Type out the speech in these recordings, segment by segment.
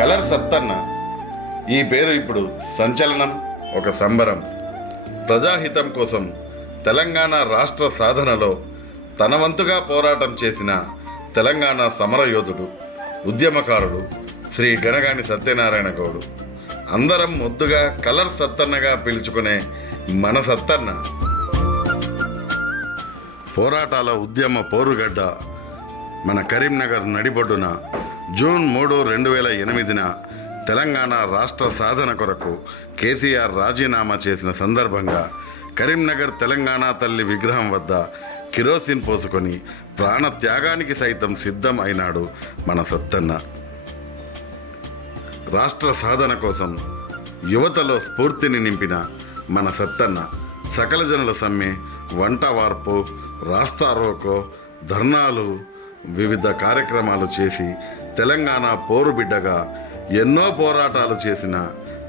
Colour Sattanna. ఈ పేరు ఇప్పుడు సంచలనం ఒక సంబరం. ప్రజాహితం కోసం తెలంగాణ రాష్ట్ర సాధనలో తన వంతుగా పోరాటం చేసిన తెలంగాణ సమరయోధుడు ఉద్యమకారుడు శ్రీ గణగాని సత్యనారాయణ గౌడు. అందరం ముద్దుగా కలర్ సత్తన్నగా పిలుచుకునే మన సత్తన్న. పోరాటాల ఉద్యమ పోరుగడ్డ మన కరీంనగర్ నడిబొడ్డున జూన్ మూడు రెండు వేల ఎనిమిదిన తెలంగాణ రాష్ట్ర సాధన కొరకు కేసీఆర్ రాజీనామా చేసిన సందర్భంగా కరీంనగర్ తెలంగాణ తల్లి విగ్రహం వద్ద కిరోసిన్ పోసుకొని ప్రాణత్యాగానికి సైతం సిద్ధం అయినాడు మన సత్తన్న. రాష్ట్ర సాధన కోసం యువతలో స్ఫూర్తిని నింపిన మన సత్తన్న. సకల జనుల సమ్మె వంట వార్పు రాస్తారోకో ధర్నాలు వివిధ కార్యక్రమాలు చేసి తెలంగాణ పోరు బిడ్డగా ఎన్నో పోరాటాలు చేసిన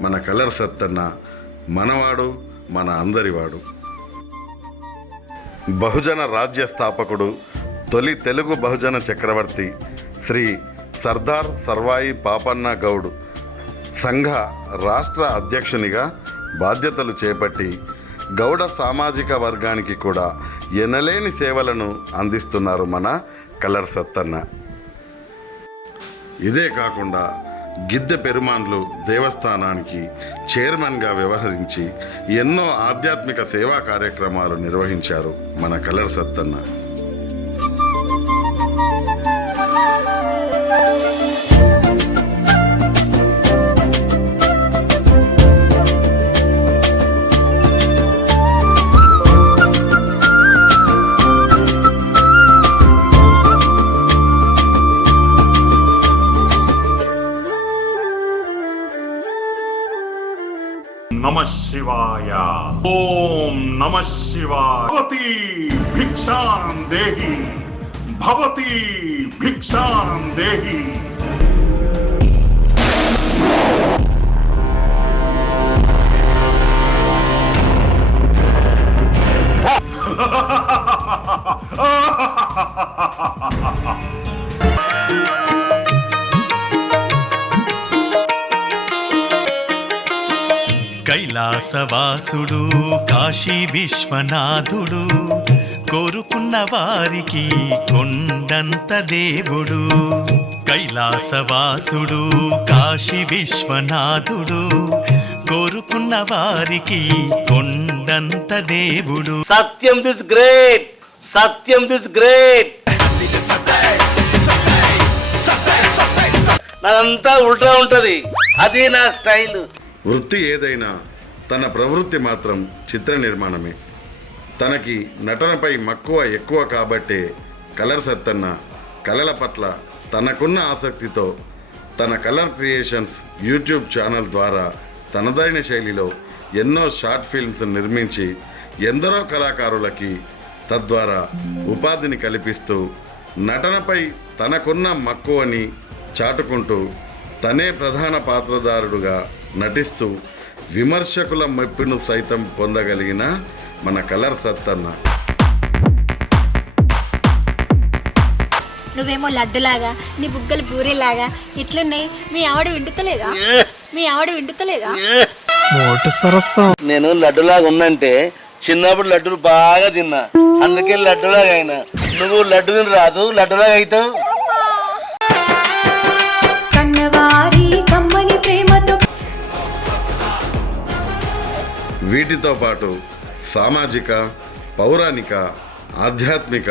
మన కలర్ సత్తన్న మనవాడు మన అందరివాడు. బహుజన రాజ్య స్థాపకుడు తొలి తెలుగు బహుజన చక్రవర్తి శ్రీ సర్దార్ సర్వాయి పాపన్న గౌడ్ సంఘ రాష్ట్ర అధ్యక్షునిగా బాధ్యతలు చేపట్టి గౌడ సామాజిక వర్గానికి కూడా ఎనలేని సేవలను అందిస్తున్నారు మన కలర్ సత్తన్న. ఇదే కాకుండా గిద్దె పెరుమాన్లు దేవస్థానానికి చైర్మన్గా వ్యవహరించి ఎన్నో ఆధ్యాత్మిక సేవా కార్యక్రమాలు నిర్వహించారు మన కలర్ సత్తన్న. నమ శివాయ. ఓం నమ శివాయ. భవతి భిక్షాం దేహి. భవతి భిక్షాం దేహి. ha ha ha ha కైలాసవాసుడు Kashi విశ్వనాథుడు కోరుకున్న వారికి కొండంత దేవుడు. కైలాసవాసుడు కాశీ విశ్వనాథుడు కోరుకున్న వారికి కొండంత దేవుడు. Satyam this great! Satyam this great! నాదంతా ఉల్టా ఉంటది. అది నా స్టైల్. వృత్తి ఏదైనా తన ప్రవృత్తి మాత్రం చిత్ర నిర్మాణమే. తనకి నటనపై మక్కువ ఎక్కువ కాబట్టే కలర్ సత్తన్న కళల పట్ల తనకున్న ఆసక్తితో తన కలర్ క్రియేషన్స్ యూట్యూబ్ ఛానల్ ద్వారా తనదైన శైలిలో ఎన్నో షార్ట్ ఫిల్మ్స్ నిర్మించి ఎందరో కళాకారులకి తద్వారా ఉపాధిని కల్పిస్తూ నటనపై తనకున్న మక్కువని చాటుకుంటూ తనే ప్రధాన పాత్రదారుడుగా నటిస్తూ విమర్శకుల మెప్పును సైతం పొందగలిగిన మన కలర్ సత్తన్న. నువ్వేమో లడ్డులాగా నీ బుగ్గలు పూరిలాగా ఇట్లున్నాయి. మీ ఆవిడ విండుతలేదా మీ ఆవిడ విండుతలేదా నేను లడ్డులాగా ఉన్నంటే చిన్నప్పుడు లడ్డులు బాగా తిన్నా. అందుకే లడ్డులాగా అయినా. నువ్వు లడ్డు తిని రాదు లడ్డులాగా అవుతావు వీటితో పాటు సామాజిక పౌరాణిక ఆధ్యాత్మిక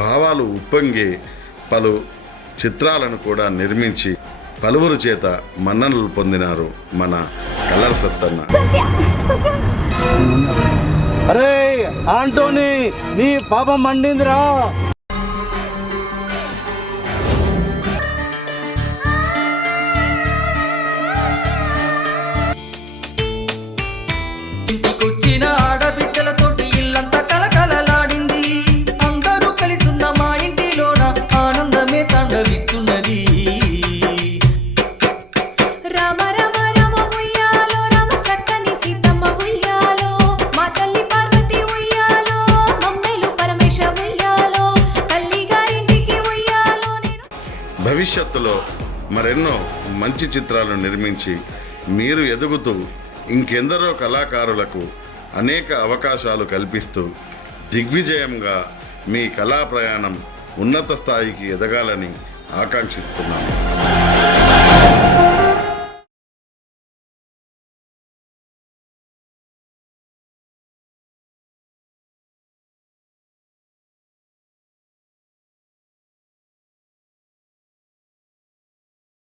భావాలు ఉప్పొంగే పలు చిత్రాలను కూడా నిర్మించి పలువురు చేత మన్ననలు పొందినారు మన కలర్ సత్తన్న. అరే ఆంటోనీ నీ పాపం మండిందిరా. భవిష్యత్తులో మరెన్నో మంచి చిత్రాలు నిర్మించి మీరు ఎదుగుతూ ఇంకెందరో కళాకారులకు అనేక అవకాశాలు కల్పిస్తూ దిగ్విజయంగా మీ కళా ప్రయాణం ఉన్నత స్థాయికి ఎదగాలని ఆకాంక్షిస్తున్నాను.